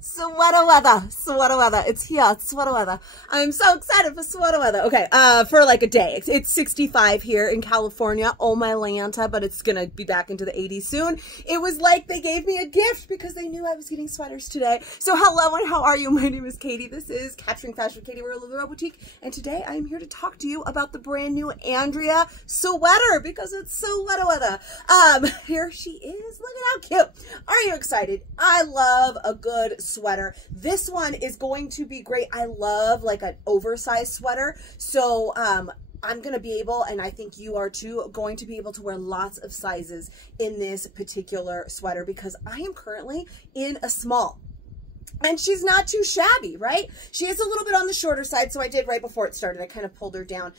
Sweata Weatha, Sweata Weatha. It's here, it's Sweata Weatha. I'm so excited for Sweata Weatha. Okay, for like a day. It's 65 here in California. Oh my Lanta, but it's gonna be back into the 80s soon. It was like they gave me a gift because they knew I was getting sweaters today. So hello and how are you? My name is Katie. This is Capturing Fashion with Katie. We're a LuLaRoe boutique, and today I'm here to talk to you about the brand new Andrea Sweater because it's Sweata Weatha. Here she is. Look at how cute. Are you excited? I love a good sweater. This one is going to be great. I love like an oversized sweater. So I'm going to be able, and I think you are too, going to be able to wear lots of sizes in this particular sweater because I am currently in a small. And she's not too shabby, right? She is a little bit on the shorter side, so I did right before it started. I kind of pulled her down,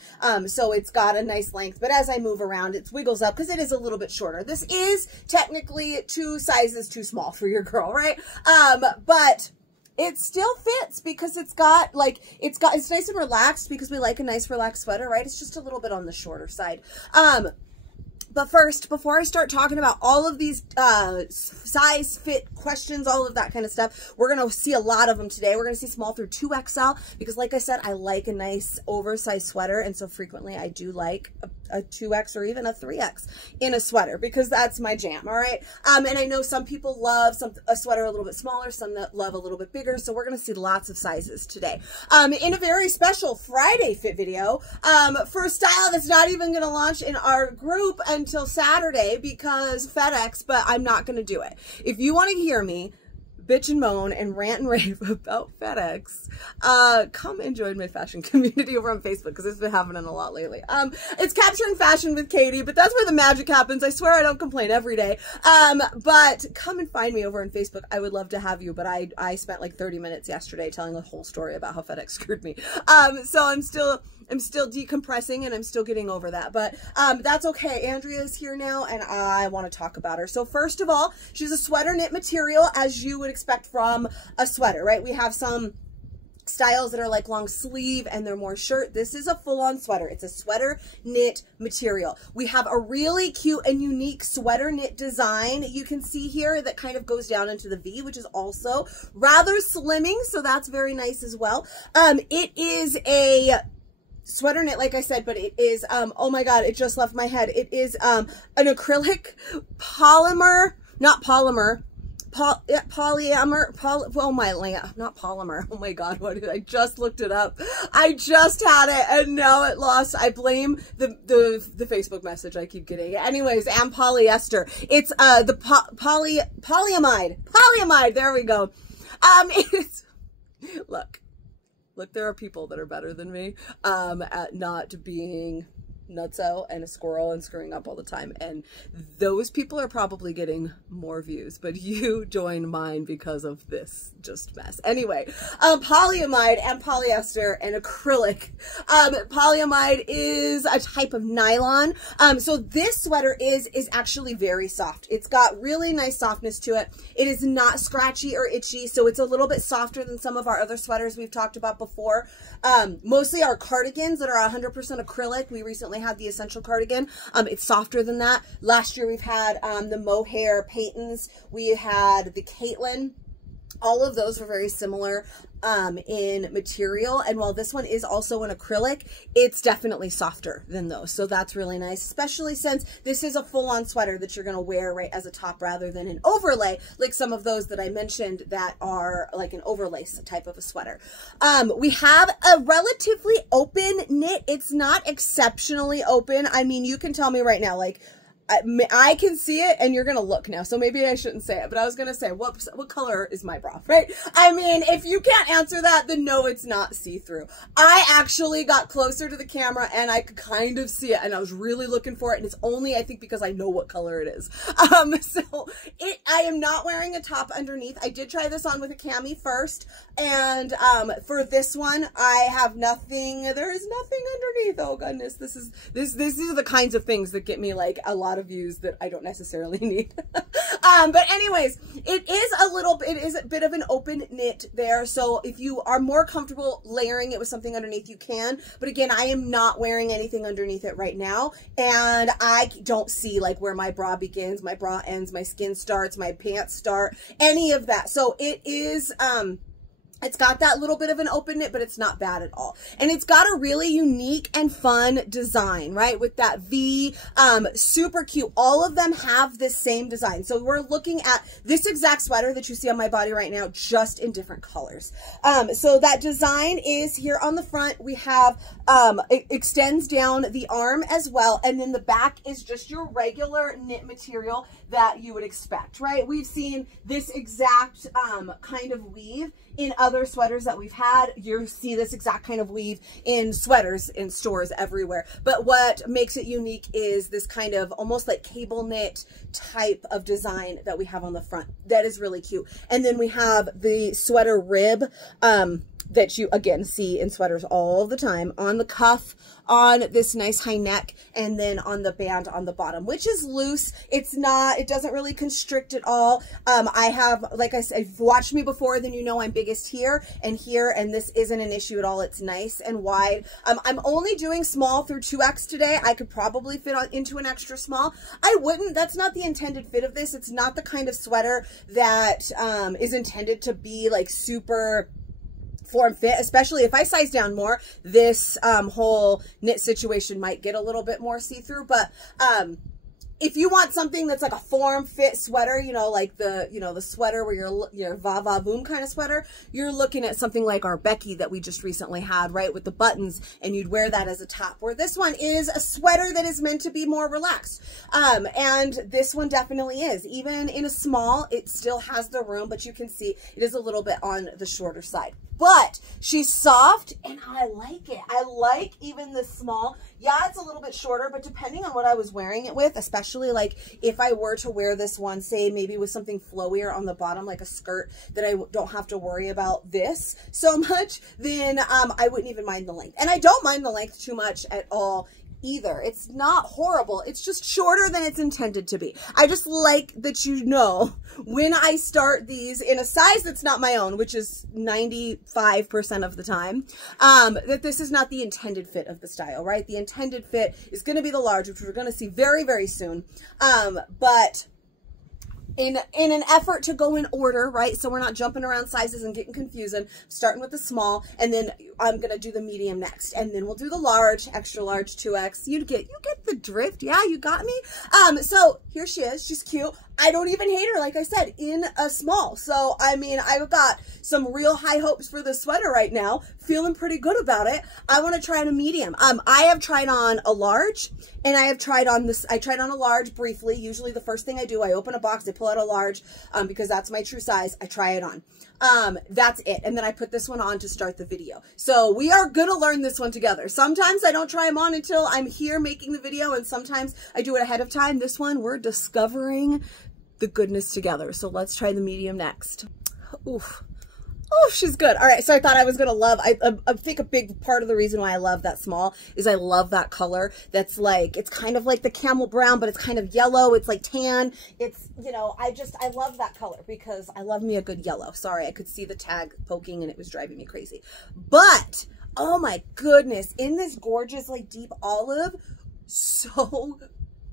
so it's got a nice length. But as I move around, it wiggles up because it is a little bit shorter. This is technically 2 sizes too small for your girl, right? But it still fits because it's nice and relaxed because we like a nice relaxed sweater, right? It's just a little bit on the shorter side. But first, before I start talking about all of these size, fit questions, all of that kind of stuff, we're going to see a lot of them today. We're going to see small through 2XL because, like I said, I like a nice oversized sweater. And so frequently I do like a 2X or even a 3X in a sweater because that's my jam, all right? And I know some people love a sweater a little bit smaller, some that love a little bit bigger. So we're going to see lots of sizes today. In a very special Friday fit video for a style that's not even going to launch in our group until Saturday because FedEx, but I'm not going to do it. If you want to hear me bitch and moan and rant and rave about FedEx, come and join my fashion community over on Facebook because it's been happening a lot lately. It's Capturing Fashion with Katie, but that's where the magic happens. I swear I don't complain every day. But come and find me over on Facebook. I would love to have you, but I spent like 30 minutes yesterday telling the whole story about how FedEx screwed me. So I'm still decompressing and I'm still getting over that, but that's okay. Andrea is here now and I want to talk about her. So first of all, she's a sweater knit material as you would expect from a sweater, right? We have some styles that are like long sleeve and they're more shirt. This is a full-on sweater. It's a sweater knit material. We have a really cute and unique sweater knit design you can see here that kind of goes down into the V, which is also rather slimming, so that's very nice as well. It is a sweater knit, like I said, but it is, oh my God, it just left my head. It is an acrylic polymer, not polymer, polyamide, oh my land, not polymer. Oh my God, what did I just looked it up? I just had it and now it lost. I blame the Facebook message I keep getting. Anyways, and polyester. It's the polyamide. There we go. It's, look, there are people that are better than me at not being nutso and a squirrel and screwing up all the time. And those people are probably getting more views, but you join mine because of this just mess. Anyway, polyamide and polyester and acrylic. Polyamide is a type of nylon. So this sweater is actually very soft. It's got really nice softness to it. It is not scratchy or itchy, so it's a little bit softer than some of our other sweaters we've talked about before. Mostly our cardigans that are 100% acrylic. We recently had the Essential cardigan. It's softer than that. Last year we've had the mohair Paytons. We had the Caitlin. All of those were very similar in material, and while this one is also an acrylic, it's definitely softer than those, so that's really nice, especially since this is a full-on sweater that you're going to wear right as a top rather than an overlay like some of those that I mentioned that are like an overlay type of a sweater. We have a relatively open knit. It's not exceptionally open. I mean, you can tell me right now, like, I can see it and you're going to look now. So maybe I shouldn't say it, but I was going to say, what color is my bra, right? I mean, if you can't answer that, then no, it's not see-through. I actually got closer to the camera and I could kind of see it and I was really looking for it. And it's only, I think, because I know what color it is. I am not wearing a top underneath. I did try this on with a cami first. And for this one, I have nothing, there is nothing underneath. Oh goodness, these are the kinds of things that get me like a lot of views that I don't necessarily need. But anyways, it is a bit of an open knit there. So if you are more comfortable layering it with something underneath, you can. But again, I am not wearing anything underneath it right now. And I don't see like where my bra begins, my bra ends, my skin starts, my pants start, any of that. So it is, it's got that little bit of an open knit, but it's not bad at all. And it's got a really unique and fun design, right? With that V, super cute. All of them have this same design. So we're looking at this exact sweater that you see on my body right now, just in different colors. So that design is here on the front. We have, it extends down the arm as well. And then the back is just your regular knit material that you would expect, right? We've seen this exact kind of weave in other sweaters that we've had. You see this exact kind of weave in sweaters in stores everywhere. But what makes it unique is this kind of almost like cable knit type of design that we have on the front. That is really cute. And then we have the sweater rib that you again see in sweaters all the time on the cuff, on this nice high neck, and then on the band on the bottom, which is loose. It's not, it doesn't really constrict at all. I have, like I said, if you've watched me before, then you know I'm biggest here, and this isn't an issue at all. It's nice and wide. I'm only doing small through 2X today. I could probably fit into an extra small. I wouldn't, that's not the intended fit of this. It's not the kind of sweater that is intended to be like super form fit, especially if I size down more. This whole knit situation might get a little bit more see-through, but if you want something that's like a form fit sweater, you know, like the, you know, the sweater where your va va boom kind of sweater, you're looking at something like our Becky that we just recently had, right, with the buttons, and you'd wear that as a top, where this one is a sweater that is meant to be more relaxed. And this one definitely is. Even in a small, it still has the room, but you can see it is a little bit on the shorter side. But she's soft and I like it. I like even the small. Yeah, it's a little bit shorter, but depending on what I was wearing it with, especially like if I were to wear this one, say maybe with something flowier on the bottom, like a skirt that I don't have to worry about this so much, then I wouldn't even mind the length. And I don't mind the length too much at all either. It's not horrible. It's just shorter than it's intended to be. I just like that, you know, when I start these in a size that's not my own, which is 95% of the time, that this is not the intended fit of the style, right? The intended fit is going to be the large, which we're going to see very, very soon. But in an effort to go in order, right? So we're not jumping around sizes and getting confused. I'm starting with the small, and then I'm going to do the medium next. And then we'll do the large, extra large, 2X. You get the drift. Yeah, you got me. So here she is. She's cute. I don't even hate her, like I said, in a small. So, I mean, I've got some real high hopes for this sweater right now. Feeling pretty good about it. I want to try on a medium. I have tried on a large, and I have tried on this. I tried on a large briefly. Usually the first thing I do, I open a box, I pull out a large, because that's my true size. I try it on. That's it. And then I put this one on to start the video. So we are going to learn this one together. Sometimes I don't try them on until I'm here making the video, and sometimes I do it ahead of time. This one, we're discovering the goodness together. So let's try the medium next. Oof. Oh, she's good. All right, so I thought I was going to love, I think a big part of the reason why I love that small is I love that color. That's like, it's kind of like the camel brown, but it's kind of yellow. It's like tan. It's, you know, I love that color because I love me a good yellow. Sorry, I could see the tag poking and it was driving me crazy. But, oh my goodness, in this gorgeous, like deep olive, so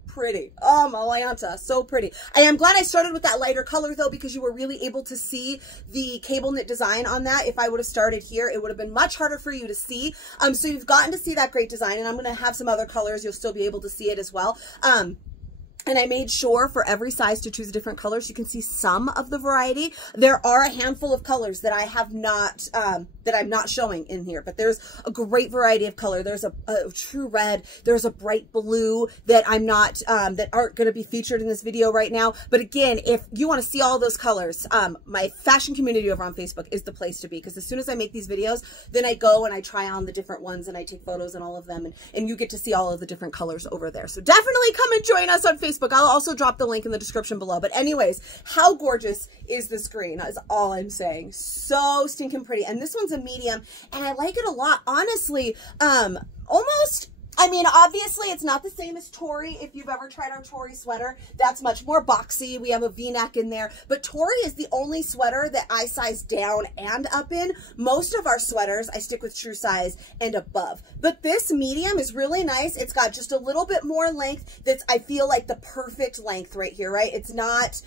pretty. Oh, Malanta, so pretty. I am glad I started with that lighter color though, because you were really able to see the cable knit design on that. If I would have started here, it would have been much harder for you to see. So you've gotten to see that great design, and I'm going to have some other colors. You'll still be able to see it as well. And I made sure for every size to choose a different color so you can see some of the variety. There are a handful of colors that I have not, that I'm not showing in here, but there's a great variety of color. There's a true red. There's a bright blue that I'm not, that aren't going to be featured in this video right now. But again, if you want to see all those colors, my fashion community over on Facebook is the place to be, because as soon as I make these videos, then I go and I try on the different ones and I take photos and all of them, and you get to see all of the different colors over there. So definitely come and join us on Facebook. I'll also drop the link in the description below. But anyways, how gorgeous is this green? Is all I'm saying. So stinking pretty. And this one's a medium, and I like it a lot. Honestly, almost, I mean, obviously, it's not the same as Tori. If you've ever tried our Tori sweater, that's much more boxy. We have a V-neck in there. But Tori is the only sweater that I size down and up in. Most of our sweaters, I stick with true size and above. But this medium is really nice. It's got just a little bit more length that's, I feel like, the perfect length right here, right? It's not,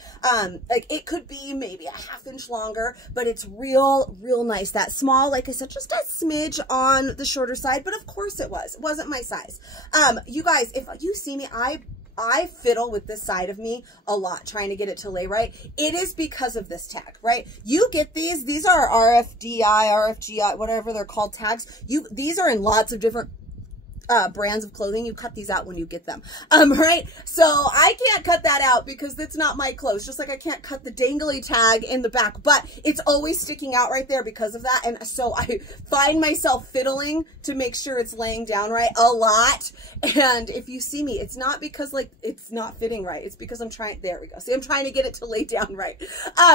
like, it could be maybe a ½ inch longer, but it's real nice. That small, like I said, just a smidge on the shorter side, but of course it was. It wasn't my size. You guys, if you see me, I fiddle with this side of me a lot, trying to get it to lay right. It is because of this tag, right? You get these are RFDI, RFGI, whatever they're called tags. These are in lots of different brands of clothing. You cut these out when you get them, right? So I can't cut that out because it's not my clothes, just like I can't cut the dangly tag in the back, but it's always sticking out right there because of that. And so I find myself fiddling to make sure it's laying down right a lot. And if you see me, it's not because like it's not fitting right. It's because I'm trying, there we go. See, I'm trying to get it to lay down right,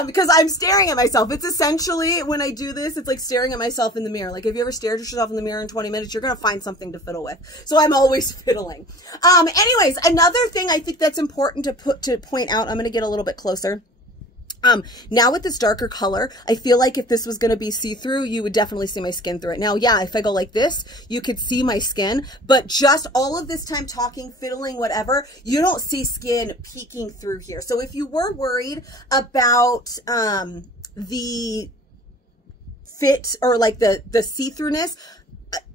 because I'm staring at myself. It's essentially, when I do this, it's like staring at myself in the mirror. Like, have you ever stared at yourself in the mirror in 20 minutes? You're going to find something to fiddle with. So I'm always fiddling. Anyways, another thing I think that's important to point out, I'm going to get a little bit closer. Now with this darker color, I feel like if this was going to be see-through, you would definitely see my skin through it. Now, yeah, if I go like this, you could see my skin, but just all of this time talking, fiddling, whatever, you don't see skin peeking through here. So if you were worried about, the fit or like the see-throughness,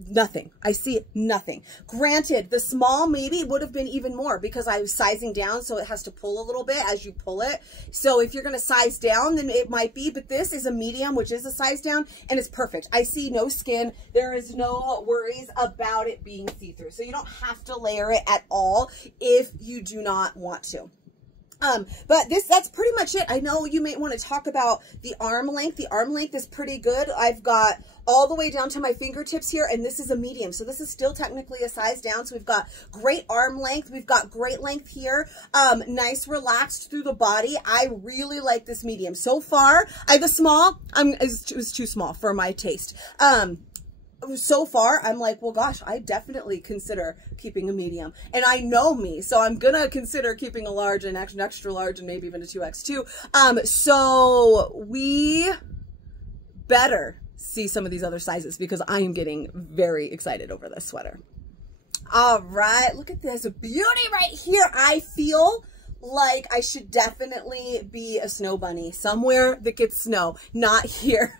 nothing. I see nothing. Granted, the small maybe would have been even more because I was sizing down, so it has to pull a little bit as you pull it. So if you're going to size down, then it might be, but this is a medium, which is a size down, and it's perfect. I see no skin. There is no worries about it being see-through. So you don't have to layer it at all if you do not want to. But that's pretty much it. I know you may want to talk about the arm length. The arm length is pretty good. I've got all the way down to my fingertips here, and this is a medium. So this is still technically a size down. So we've got great arm length. We've got great length here. Nice relaxed through the body. I really like this medium. So far, I have a small. It was too small for my taste. So far, I'm like, well, gosh, I definitely consider keeping a medium. And I know me, so I'm going to consider keeping a large and an extra large and maybe even a 2X too. So we better see some of these other sizes because I am getting very excited over this sweater. All right, look at this beauty right here. I feel like I should definitely be a snow bunny somewhere that gets snow, not here.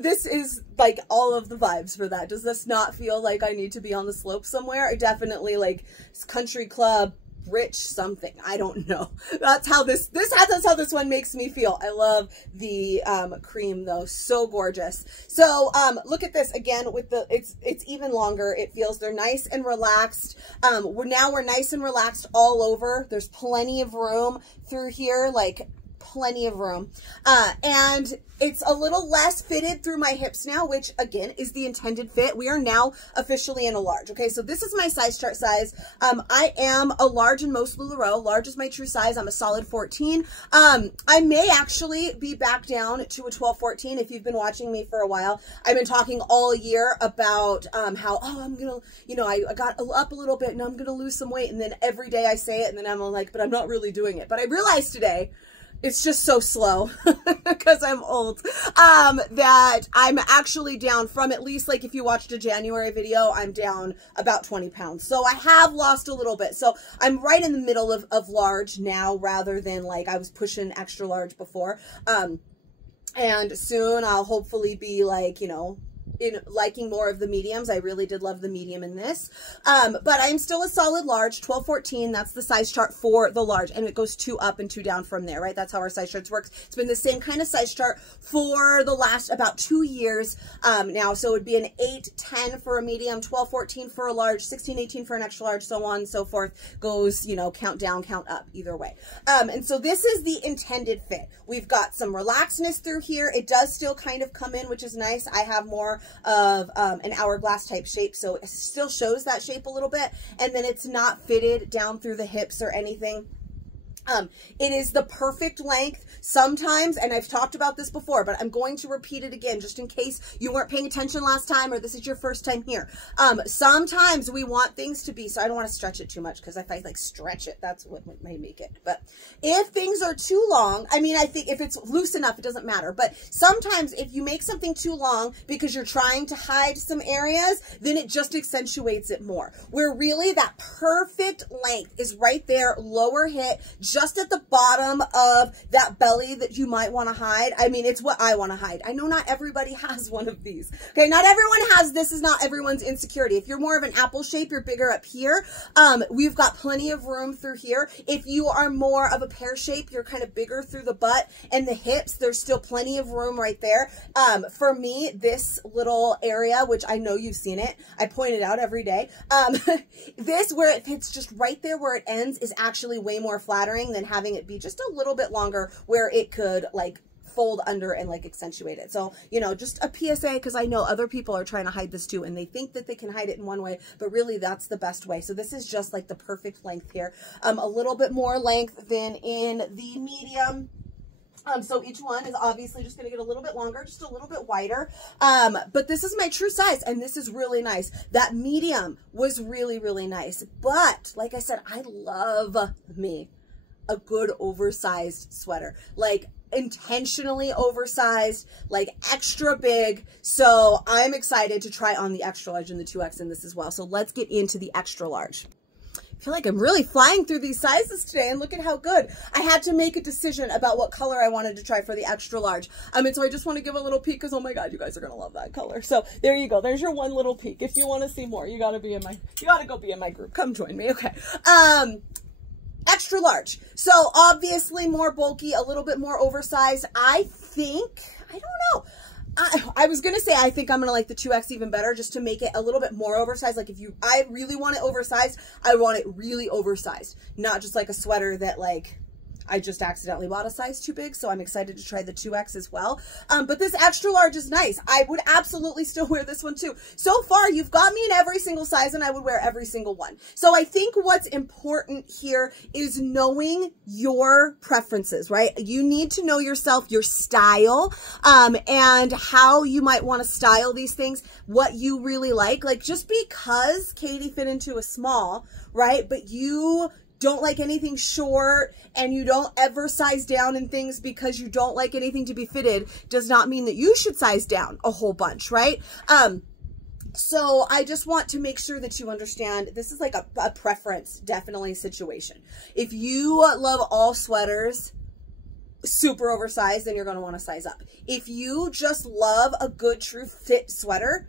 This is like all of the vibes for that. Does this not feel like I need to be on the slope somewhere? I definitely like country club, rich something. I don't know. That's how that's how this one makes me feel. I love the cream though. So gorgeous. So look at this again with the it's even longer. It feels they're nice and relaxed. We're nice and relaxed all over. There's plenty of room through here, like plenty of room. And it's a little less fitted through my hips now, which again is the intended fit. We are now officially in a large. Okay, so this is my size chart size. I am a large in most LuLaRoe. Large is my true size. I'm a solid 14. I may actually be back down to a 12, 14 if you've been watching me for a while. I've been talking all year about how, oh, I'm gonna, you know, I got up a little bit and I'm gonna lose some weight, and then every day I say it and then I'm like, but I'm not really doing it. But I realized today it's just so slow because I'm old, that I'm actually down from, at least like if you watched a January video, I'm down about 20 pounds. So I have lost a little bit. So I'm right in the middle of large now rather than like I was pushing extra large before. And soon I'll hopefully be like, you know, in liking more of the mediums. I really did love the medium in this. But I'm still a solid large, 12, 14. That's the size chart for the large. And it goes 2 up and 2 down from there, right? That's how our size charts works. It's been the same kind of size chart for the last about 2 years now. So it would be an 8, 10 for a medium, 12, 14 for a large, 16, 18 for an extra large, so on and so forth. Goes, you know, count down, count up, either way. And so this is the intended fit. We've got some relaxedness through here. It does still kind of come in, which is nice. I have more of an hourglass type shape, so it still shows that shape a little bit, and then it's not fitted down through the hips or anything. It is the perfect length sometimes, and I've talked about this before, but I'm going to repeat it again just in case you weren't paying attention last time or this is your first time here. Sometimes we want things to be, so I don't want to stretch it too much because if I like stretch it, that's what may make it. But if things are too long, I mean, I think if it's loose enough, it doesn't matter. But sometimes if you make something too long because you're trying to hide some areas, then it just accentuates it more. Where really that perfect length is right there, lower hip, just at the bottom of that belly that you might want to hide. I mean, it's what I want to hide. I know not everybody has one of these. Okay, not everyone has this. Is not everyone's insecurity. If you're more of an apple shape, you're bigger up here. We've got plenty of room through here. If you are more of a pear shape, you're kind of bigger through the butt and the hips. There's still plenty of room right there. For me, this little area, which I know you've seen it, I point it out every day. This, where it fits just right there where it ends, is actually way more flattering than having it be just a little bit longer where it could like fold under and like accentuate it. So, you know, just a PSA, because I know other people are trying to hide this too and they think that they can hide it in one way, but really that's the best way. So this is just like the perfect length here. A little bit more length than in the medium. So each one is obviously just going to get a little bit longer, just a little bit wider. But this is my true size, and this is really nice. That medium was really, really nice. But like I said, I love me a good oversized sweater, like intentionally oversized, like extra big. So I'm excited to try on the extra large and the 2X in this as well. So let's get into the extra large. I feel like I'm really flying through these sizes today, and look at how good. I had to make a decision about what color I wanted to try for the extra large. And so I just want to give a little peek because, oh my God, you guys are going to love that color. So there you go. There's your one little peek. If you want to see more, you got to go be in my group. Come join me. Okay. Extra large. So obviously more bulky, a little bit more oversized. I don't know. I was going to say, I think I'm going to like the 2X even better, just to make it a little bit more oversized. Like I really want it oversized, I want it really oversized, not just like a sweater that like I just accidentally bought a size too big. So I'm excited to try the 2X as well. But this extra large is nice. I would absolutely still wear this one too. So far, you've got me in every single size and I would wear every single one. So I think what's important here is knowing your preferences, right? You need to know yourself, your style, and how you might want to style these things, what you really like. Like, just because Katie fit into a small, right? But you don't like anything short and you don't ever size down in things because you don't like anything to be fitted, does not mean that you should size down a whole bunch, right? So I just want to make sure that you understand this is like a preference, definitely situation. If you love all sweaters super oversized, then you're going to want to size up. If you just love a good true fit sweater,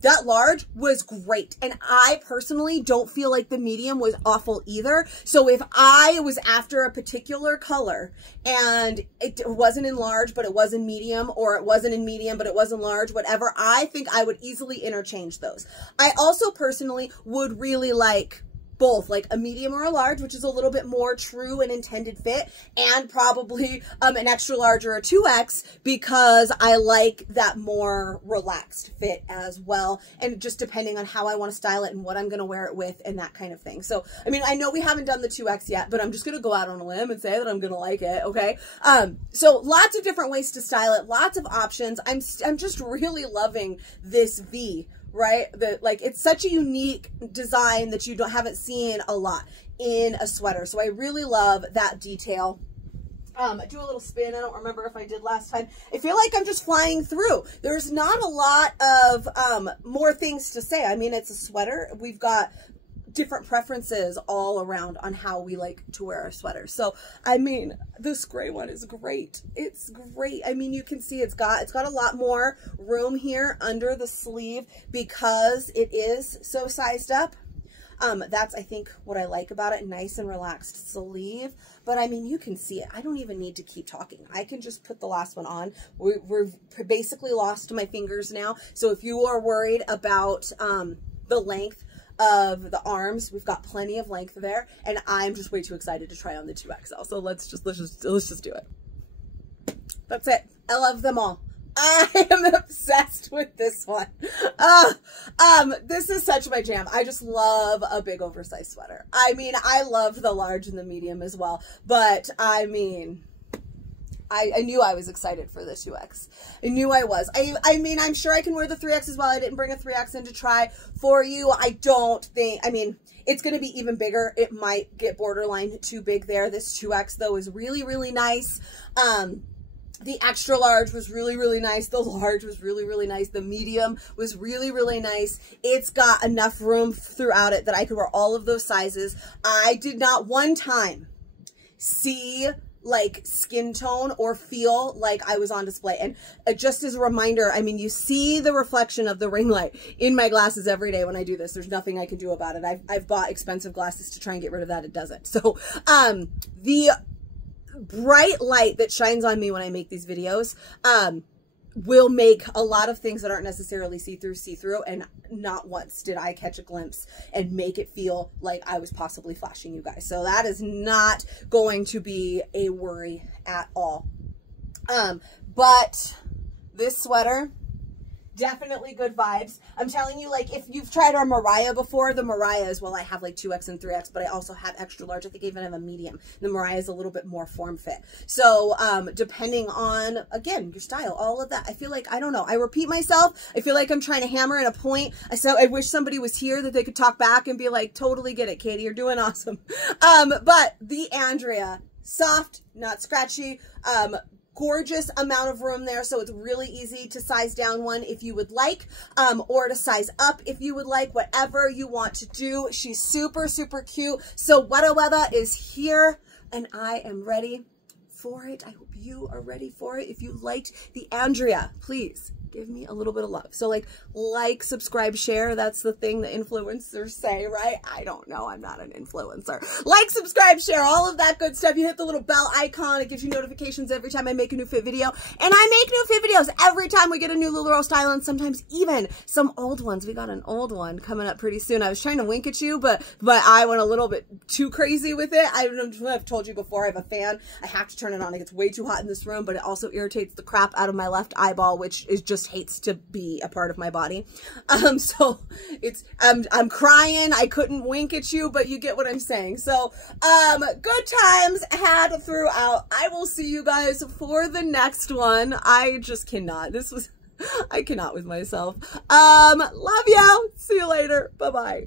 that large was great. And I personally don't feel like the medium was awful either. So if I was after a particular color and it wasn't in large, but it was in medium, or it wasn't in medium, but it was in large, whatever, I think I would easily interchange those. I also personally would really like both, like a medium or a large, which is a little bit more true and intended fit, and probably an extra large or a 2X, because I like that more relaxed fit as well, and just depending on how I want to style it and what I'm going to wear it with and that kind of thing. So, I mean, I know we haven't done the 2X yet, but I'm just going to go out on a limb and say that I'm going to like it, okay? So lots of different ways to style it, lots of options. I'm just really loving this V, right? Like, it's such a unique design that you haven't seen a lot in a sweater. So I really love that detail. Do a little spin. I don't remember if I did last time. I feel like I'm just flying through. There's not a lot of more things to say. I mean, it's a sweater. We've got different preferences all around on how we like to wear our sweaters. So, I mean, this gray one is great. It's great. I mean, you can see it's got a lot more room here under the sleeve because it is so sized up. That's, I think, what I like about it. Nice and relaxed sleeve. But, I mean, you can see it. I don't even need to keep talking. I can just put the last one on. We're basically lost to my fingers now. So, if you are worried about the length of the arms, we've got plenty of length there, and I'm just way too excited to try on the 2XL. So let's just do it. That's it. I love them all. I am obsessed with this one. This is such my jam. I just love a big oversized sweater. I mean, I love the large and the medium as well, but I mean, I knew I was excited for the 2X. I knew I was. I mean, I'm sure I can wear the 3X as well. I didn't bring a 3X in to try for you. I don't think, I mean, it's going to be even bigger. It might get borderline too big there. This 2X, though, is really, really nice. The extra large was really, really nice. The large was really, really nice. The medium was really, really nice. It's got enough room throughout it that I could wear all of those sizes. I did not one time see like skin tone or feel like I was on display. And just as a reminder, I mean, you see the reflection of the ring light in my glasses every day when I do this. There's nothing I can do about it. I've bought expensive glasses to try and get rid of that. It doesn't. So the bright light that shines on me when I make these videos will make a lot of things that aren't necessarily see-through, and not once did I catch a glimpse and make it feel like I was possibly flashing you guys. So that is not going to be a worry at all. But this sweater, definitely good vibes. I'm telling you, like, if you've tried our Mariah before, the Mariah as well, I have like 2X and 3X, but I also have extra large. I think I even have a medium. The Mariah is a little bit more form fit. So depending on, again, your style, all of that, I feel like, I don't know, I repeat myself. I feel like I'm trying to hammer in a point. I wish somebody was here that they could talk back and be like, totally get it, Katie, you're doing awesome. But the Andrea, soft, not scratchy, gorgeous amount of room there, so it's really easy to size down one if you would like, or to size up if you would like, whatever you want to do. She's super, super cute. So Sweata Weatha is here, and I am ready for it. I hope you are ready for it. If you liked the Andrea, please give me a little bit of love. So like, subscribe, share. That's the thing the influencers say, right? I don't know. I'm not an influencer. Like, subscribe, share, all of that good stuff. You hit the little bell icon. It gives you notifications every time I make a new fit video. And I make new fit videos every time we get a new LuLaRoe style, and sometimes even some old ones. We got an old one coming up pretty soon. I was trying to wink at you, but I went a little bit too crazy with it. I've told you before, I have a fan. I have to turn it on. It gets way too hot in this room, but it also irritates the crap out of my left eyeball, which is just hates to be a part of my body. So it's, I'm crying. I couldn't wink at you, but you get what I'm saying. So, good times had throughout. I will see you guys for the next one. I just cannot. I cannot with myself. Love you. See you later. Bye-bye.